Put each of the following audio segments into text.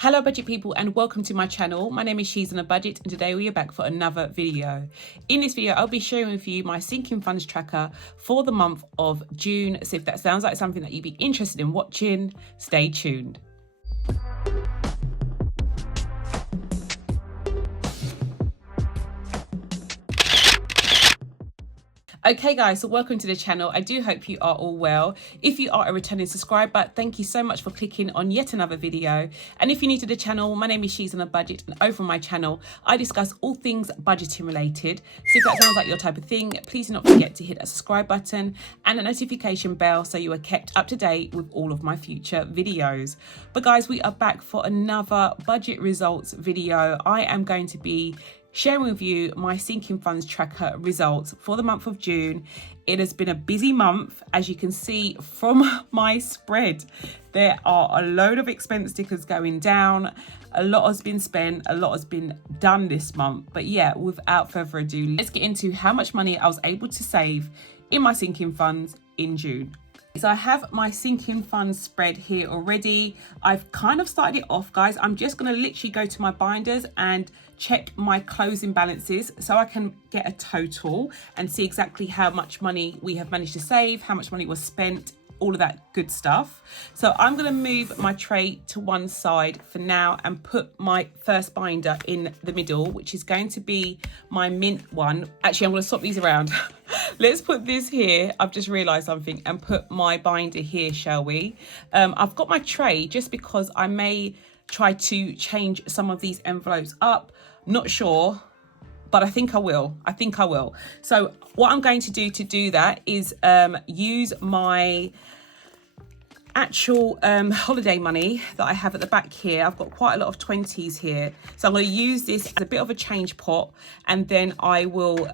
Hello budget people and welcome to my channel. My name is She's on a Budget and today we are back for another video. In this video I'll be sharing with you my sinking funds tracker for the month of June. So if that sounds like something that you'd be interested in watching, stay tuned. Okay guys, so welcome to the channel. I do hope you are all well. If you are a returning subscriber, thank you so much for clicking on yet another video. And if you're new to the channel, my name is She's on a Budget and over on my channel, I discuss all things budgeting related. So if that sounds like your type of thing, please do not forget to hit that subscribe button and the notification bell so you are kept up to date with all of my future videos. But guys, we are back for another budget results video. I am going to be sharing with you my sinking funds tracker results for the month of June. It has been a busy month, as you can see from my spread. There are a load of expense stickers going down. A lot has been spent, a lot has been done this month. But yeah, without further ado, let's get into how much money I was able to save in my sinking funds in June. So I have my sinking funds spread here already. I've kind of started it off, guys. I'm just going to literally go to my binders and check my closing balances so I can get a total and see exactly how much money we have managed to save, how much money was spent, all of that good stuff. So I'm going to move my tray to one side for now and put my first binder in the middle, which is going to be my mint one. Actually, I'm going to swap these around. Let's put this here. I've just realized something, and put my binder here, shall we? I've got my tray just because I may try to change some of these envelopes up. Not sure, but I think I will. So what I'm going to do that is use my actual holiday money that I have at the back here. I've got quite a lot of 20s here. So I'm going to use this as a bit of a change pot, and then I will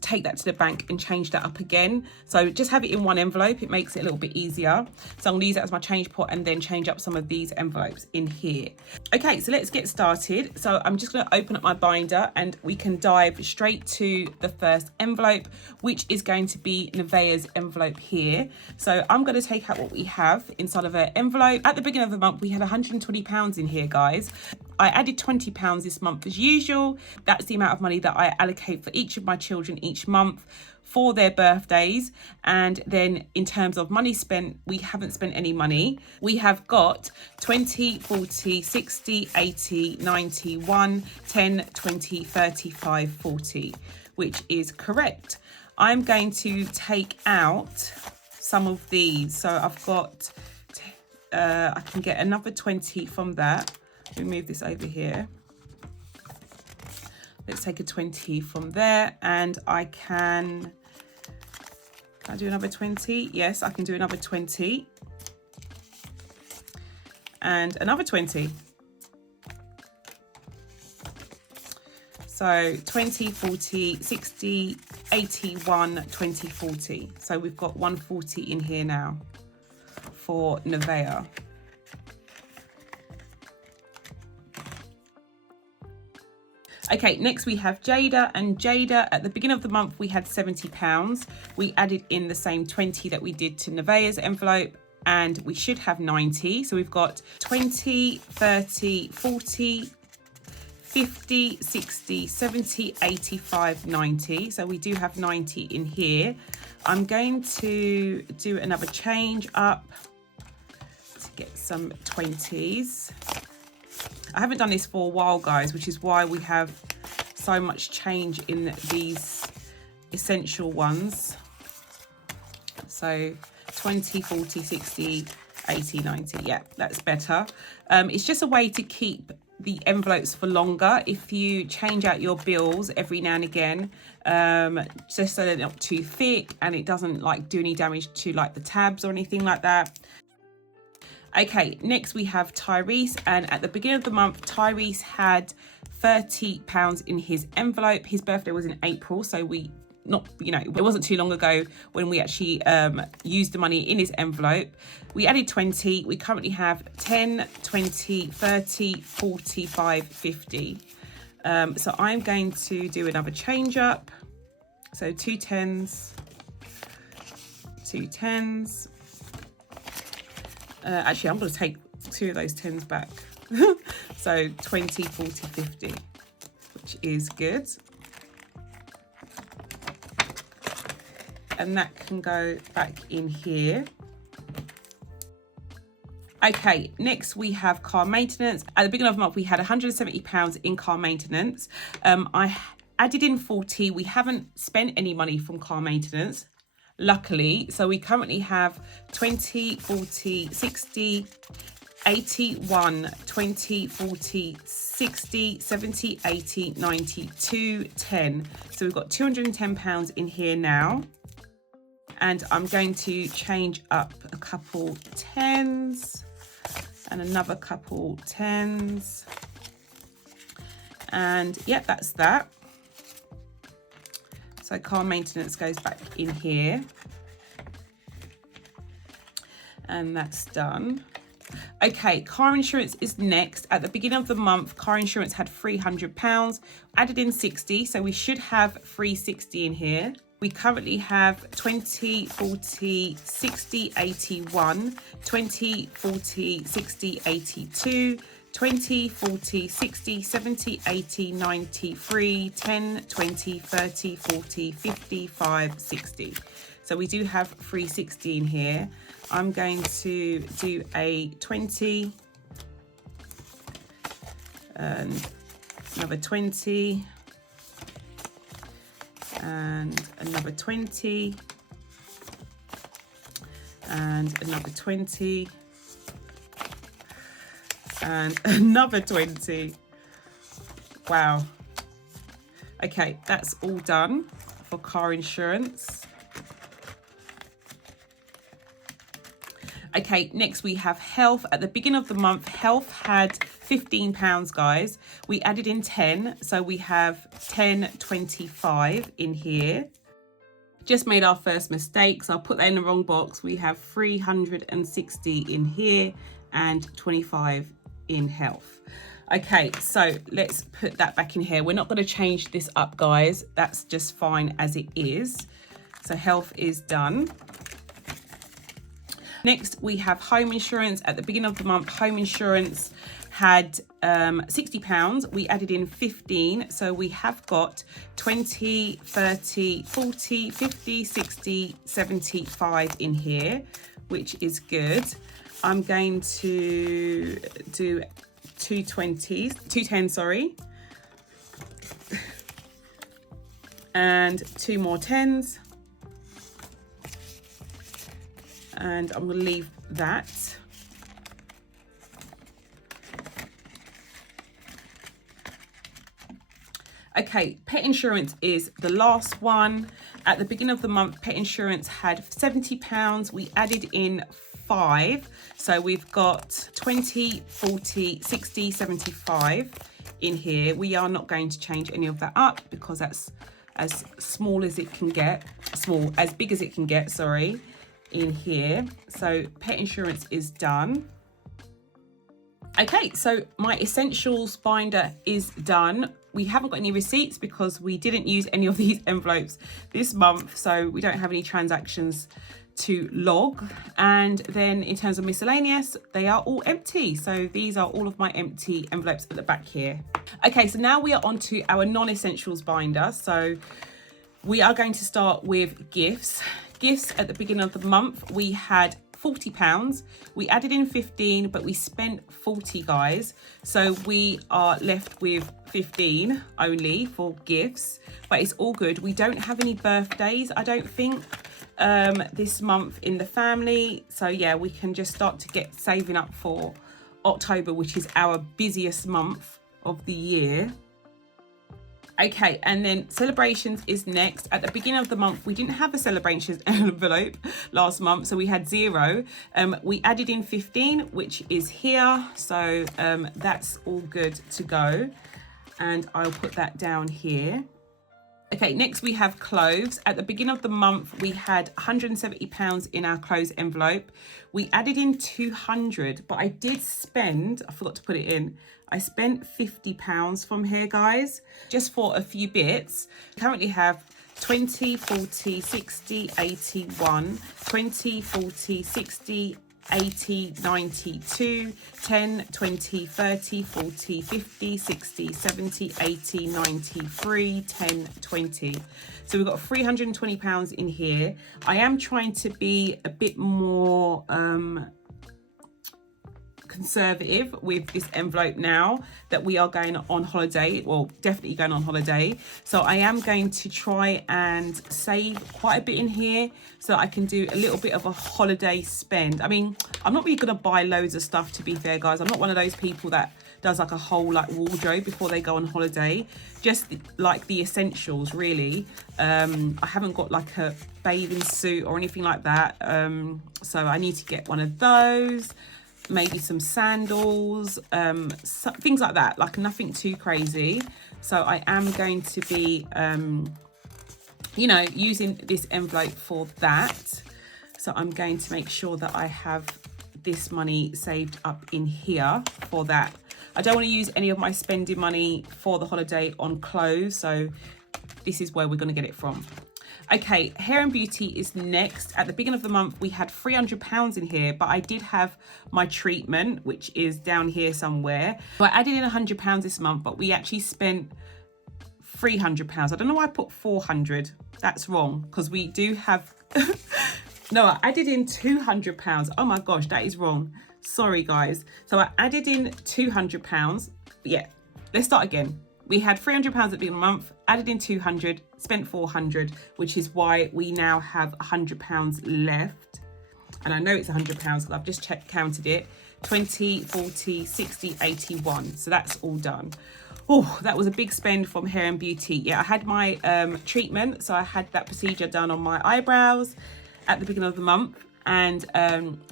take that to the bank and change that up again. So just have it in one envelope, it makes it a little bit easier. So I'm gonna use that as my change pot and then change up some of these envelopes in here. Okay, so let's get started. So I'm just gonna open up my binder and we can dive straight to the first envelope, which is going to be Nevaeh's envelope here. So I'm gonna take out what we have inside of an envelope. At the beginning of the month, we had £120 in here, guys. I added £20 this month as usual. That's the amount of money that I allocate for each of my children each month for their birthdays. And then in terms of money spent, we haven't spent any money. We have got 20, 40, 60, 80, 90, 1, 10, 20, 35, 40, which is correct. I'm going to take out some of these. So I've got, I can get another 20 from that. We move this over here. Let's take a 20 from there, and I can do another 20? Yes, I can do another 20 and another 20. So 20, 40, 60, 81, 20, 40. So we've got 140 in here now for Nevaeh. Okay, next we have Jada, and Jada, at the beginning of the month, we had £70. We added in the same 20 that we did to Nevaeh's envelope, and we should have 90. So we've got 20, 30, 40, 50, 60, 70, 85, 90. So we do have 90 in here. I'm going to do another change up to get some 20s. I haven't done this for a while, guys, which is why we have so much change in these essential ones. So 20, 40, 60, 80, 90. Yeah, that's better. It's just a way to keep the envelopes for longer if you change out your bills every now and again, just so they're not too thick and it doesn't like do any damage to like the tabs or anything like that. Okay, next we have Tyrese, and at the beginning of the month, Tyrese had £30 in his envelope. His birthday was in April, so it wasn't too long ago when we actually used the money in his envelope. We added 20. We currently have 10, 20, 30, 45, 50. So I'm going to do another change up. So two 10s, two 10s. Actually, I'm going to take two of those 10s back. So 20, 40, 50, which is good. And that can go back in here. Okay, next we have car maintenance. At the beginning of the month, we had £170 in car maintenance. I added in 40. We haven't spent any money from car maintenance, luckily. So we currently have 20, 40, 60, 81, 20, 40, 60, 70, 80, 92, 10. So we've got £210 in here now. And I'm going to change up a couple tens and another couple tens. And yeah, that's that. So car maintenance goes back in here. And that's done. Okay, car insurance is next. At the beginning of the month, car insurance had £300, added in 60, so we should have 360 in here. We currently have 20, 40, 60, 81, 20, 40, 60, 82, 20, 40, 60, 70, 80, 93, 10, 20, 30, 40, 55, 60. So we do have 360 in here. I'm going to do a 20 and another 20 and another 20 and another 20 and another 20. Wow. Okay, that's all done for car insurance. Okay, next we have health. At the beginning of the month, health had £15, guys. We added in 10, so we have 10.25 in here. Just made our first mistake, so I'll put that in the wrong box. We have 360 in here and 25 in health. Okay, so let's put that back in here. We're not going to change this up, guys. That's just fine as it is. So health is done. Next, we have home insurance. At the beginning of the month, home insurance had £60. We added in 15. So we have got 20, 30, 40, 50, 60, 75 in here, which is good. I'm going to do two 10s, sorry. And 2 more 10s. And I'm going to leave that. Okay, pet insurance is the last one. At the beginning of the month, pet insurance had £70. We added in 5. So we've got 20, 40, 60, 75 in here. We are not going to change any of that up because that's as small as it can get. As big as it can get, sorry. In here. So pet insurance is done. Okay, so my essentials binder is done. We haven't got any receipts because we didn't use any of these envelopes this month, so we don't have any transactions to log. And then in terms of miscellaneous, they are all empty. So these are all of my empty envelopes at the back here. Okay, so now we are on to our non-essentials binder. So we are going to start with gifts. Gifts at the beginning of the month, we had £40. We added in 15, but we spent 40, guys. So we are left with 15 only for gifts, but it's all good. We don't have any birthdays, I don't think, this month in the family. So yeah, we can just start to get saving up for October, which is our busiest month of the year. Okay, and then celebrations is next. At the beginning of the month, we didn't have a celebrations envelope last month, so we had 0. We added in 15, which is here. So that's all good to go. And I'll put that down here. Okay, next we have clothes. At the beginning of the month, we had £170 in our clothes envelope. We added in 200, but I did spend, I forgot to put it in, I spent £50 from here, guys, just for a few bits. Currently have 20, 40, 60, 81, 20, 40, 60, 80, 92, 10, 20, 30, 40, 50, 60, 70, 80, 93, 10, 20. So we've got £320 in here. I am trying to be a bit more conservative with this envelope now that we are going on holiday, well, definitely going on holiday. So I am going to try and save quite a bit in here so I can do a little bit of a holiday spend. I mean, I'm not really gonna buy loads of stuff, to be fair, guys. I'm not one of those people that does like a whole like wardrobe before they go on holiday, just like the essentials really. I haven't got like a bathing suit or anything like that, so I need to get one of those, maybe some sandals, things like that, like nothing too crazy. So I am going to be you know, using this envelope for that. So I'm going to make sure that I have this money saved up in here for that. I don't want to use any of my spending money for the holiday on clothes, so this is where we're going to get it from. Okay, hair and beauty is next. At the beginning of the month, we had £300 in here, but I did have my treatment, which is down here somewhere. So I added in £100 this month, but we actually spent £300. I don't know why I put 400. That's wrong, because we do have... No, I added in £200. Oh my gosh, that is wrong. Sorry, guys. So I added in £200. Yeah, let's start again. We had £300 at the beginning of the month, added in 200, spent 400, which is why we now have £100 left. And I know it's £100 because I've just counted it. 20, 40, 60, 81. So that's all done. Oh, that was a big spend from hair and beauty. Yeah, I had my treatment. So I had that procedure done on my eyebrows at the beginning of the month. And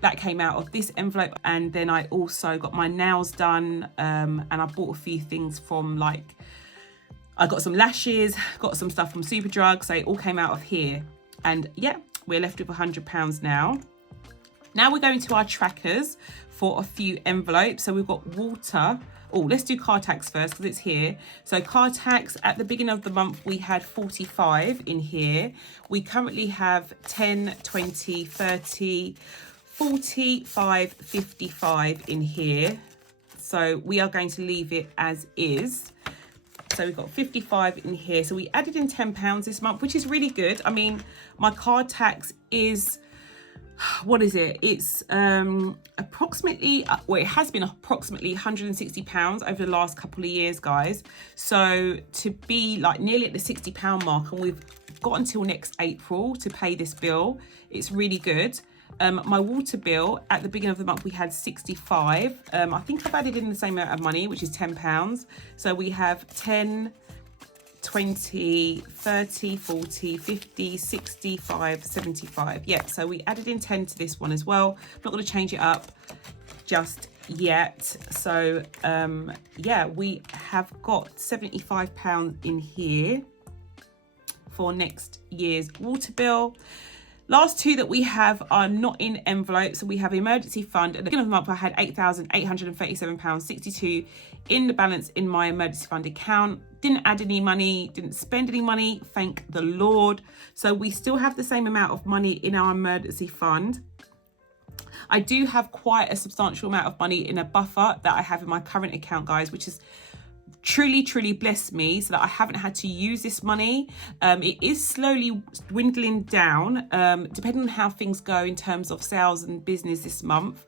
that came out of this envelope. And then I also got my nails done, and I bought a few things from, like, I got some lashes, got some stuff from Superdrug, so it all came out of here. And yeah, we're left with £100 now. Now we're going to our trackers for a few envelopes. So we've got water. Oh, let's do car tax first because it's here. So car tax, at the beginning of the month, we had 45 in here. We currently have 10, 20, 30, 45, 55 in here. So we are going to leave it as is. So we've got 55 in here. So we added in £10 this month, which is really good. I mean, my car tax is... what is it? It's approximately, well, it has been approximately £160 over the last couple of years, guys. So to be like nearly at the £60 mark, and we've got until next April to pay this bill, it's really good. My water bill, at the beginning of the month, we had 65. I think I've added in the same amount of money, which is £10. So we have 10, 20, 30, 40, 50, 65, 75. Yeah, so we added in 10 to this one as well. I'm not going to change it up just yet. So yeah, we have got £75 in here for next year's water bill. Last two that we have are not in envelopes. So we have emergency fund. At the beginning of the month, I had £8,837.62 in the balance in my emergency fund account. Didn't add any money, didn't spend any money, thank the Lord. So we still have the same amount of money in our emergency fund. I do have quite a substantial amount of money in a buffer that I have in my current account, guys, which is truly blessed me so that I haven't had to use this money. It is slowly dwindling down, depending on how things go in terms of sales and business this month.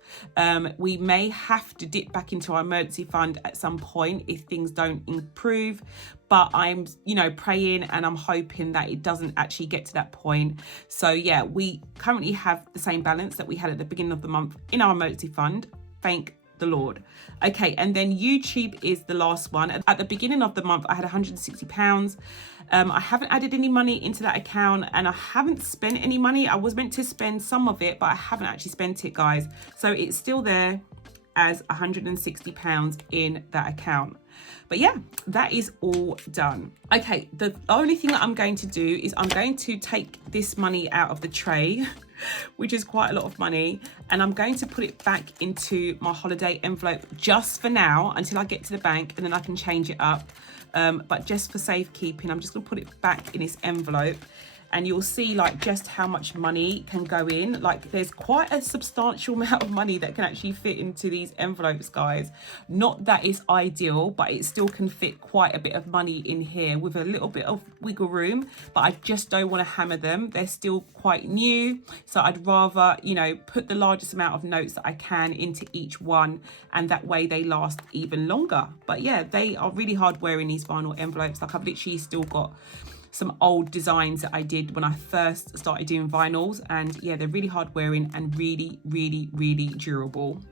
We may have to dip back into our emergency fund at some point if things don't improve, but I'm, you know, praying and I'm hoping that it doesn't actually get to that point. So yeah, we currently have the same balance that we had at the beginning of the month in our emergency fund. Thank the Lord. Okay, and then YouTube is the last one. At the beginning of the month, I had £160. I haven't added any money into that account, and I haven't spent any money. I was meant to spend some of it, but I haven't actually spent it, guys. So it's still there as £160 in that account. But yeah, that is all done. Okay, the only thing that I'm going to do is I'm going to take this money out of the tray, which is quite a lot of money, and I'm going to put it back into my holiday envelope just for now until I get to the bank, and then I can change it up. But just for safekeeping, I'm just going to put it back in this envelope. and you'll see like just how much money can go in. Like there's quite a substantial amount of money that can actually fit into these envelopes, guys. Not that it's ideal, but it still can fit quite a bit of money in here with a little bit of wiggle room, but I just don't want to hammer them. They're still quite new, so I'd rather, you know, put the largest amount of notes that I can into each one, and that way they last even longer. But yeah, they are really hard wearing, these vinyl envelopes. Like I've literally still got some old designs that I did when I first started doing vinyls, and yeah, they're really hard wearing and really, really, really durable.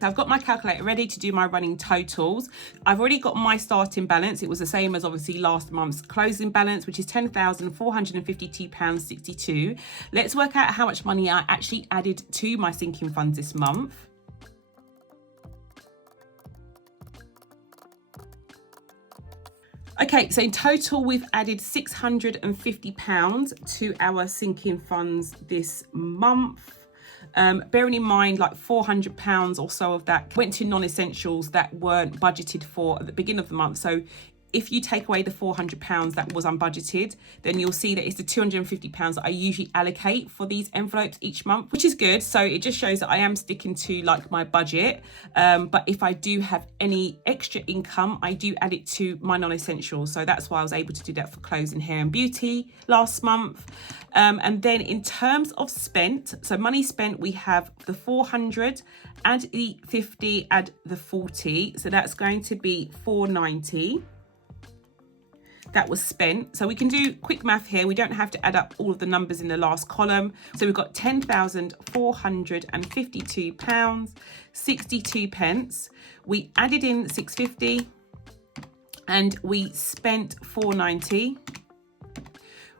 So I've got my calculator ready to do my running totals. I've already got my starting balance. It was the same as obviously last month's closing balance, which is £10,452.62. Let's work out how much money I actually added to my sinking funds this month. Okay, so in total, we've added £650 to our sinking funds this month. Bearing in mind like £400 or so of that went to non-essentials that weren't budgeted for at the beginning of the month. So if you take away the £400 that was unbudgeted, then you'll see that it's the £250 that I usually allocate for these envelopes each month, which is good. So it just shows that I am sticking to like my budget. But if I do have any extra income, I do add it to my non-essentials. So that's why I was able to do that for clothes and hair and beauty last month. And then in terms of spent, so money spent, we have the 400, add the 50, add the 40. So that's going to be 490. That was spent. So we can do quick math here. We don't have to add up all of the numbers in the last column. So we've got £10,452, 62 pence. We added in 650 and we spent 490,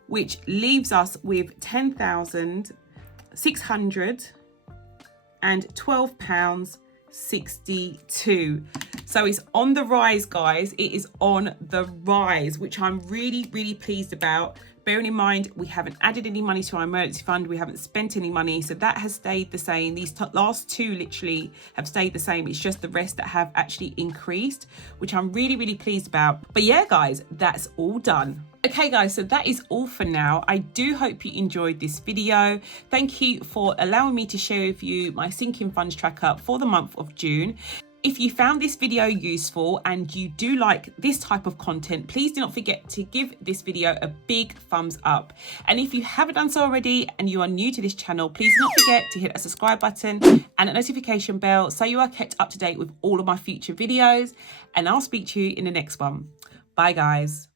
which leaves us with £10,612.62. So it's on the rise, guys. It is on the rise, which I'm really, really pleased about. Bearing in mind, we haven't added any money to our emergency fund. We haven't spent any money. So that has stayed the same. These last two literally have stayed the same. It's just the rest that have actually increased, which I'm really, really pleased about. But yeah, guys, that's all done. Okay, guys, so that is all for now. I do hope you enjoyed this video. Thank you for allowing me to share with you my sinking funds tracker for the month of June. If you found this video useful and you do like this type of content, please do not forget to give this video a big thumbs up. And if you haven't done so already and you are new to this channel, please do not forget to hit a subscribe button and a notification bell so you are kept up to date with all of my future videos. And I'll speak to you in the next one. Bye, guys.